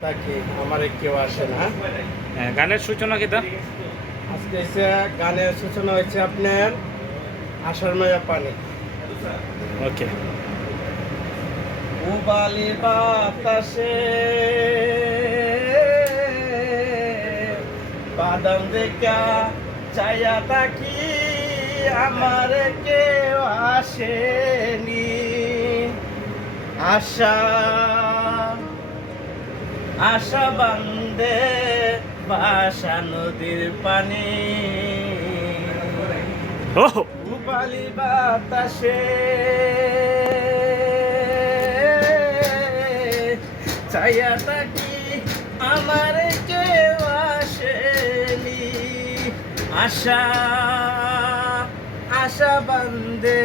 তাকে আমার কেউ আসে না হ্যাঁ, গানের সূচনা কিতা আজকে এসে গানের সূচনা হয়েছে আপনার আষাঢ় মায়া পানি। ওকে। উবালি বাতাসে বাদাম দেখা চাইয়া তাকি আমার কেউ আসেনি। আশা আশা বান্দে বাসা নদীর পানি। উবালি বাতাসে। চাইয়া থাকি আমার কেউ আসেনি। আশা আশা বান্দে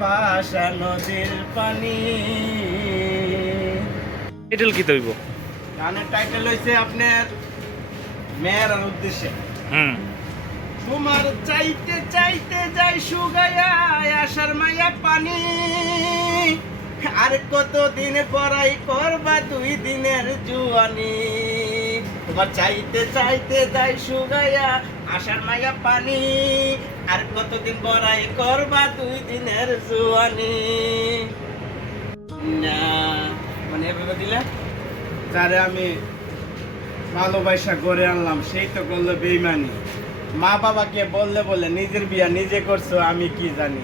বাসা নদীর পানি। টাইটেল কি তৈব? গানের টাইটেল হয়েছে আপনার মেয়ের উদ্দেশ্যে। হুম। তোমার চাইতে চাইতে যাই সুগায়া আসার মায়া পানি। আর কত দিন পড়াই করবা দুই দিনের জুয়ানি। তোমার চাইতে চাইতে যাই সুগায়া আসার মায়া পানি। আর কতদিন পড়াই করবা দুই দিনের জুয়ানি। না মানে এভাবে দিলে? যারে আমি ভালোবাসা করে আনলাম, সেই তো করল বেইমানি। মা বাবাকে বললে বলে, নিজের বিয়া নিজে করছ, আমি কি জানি?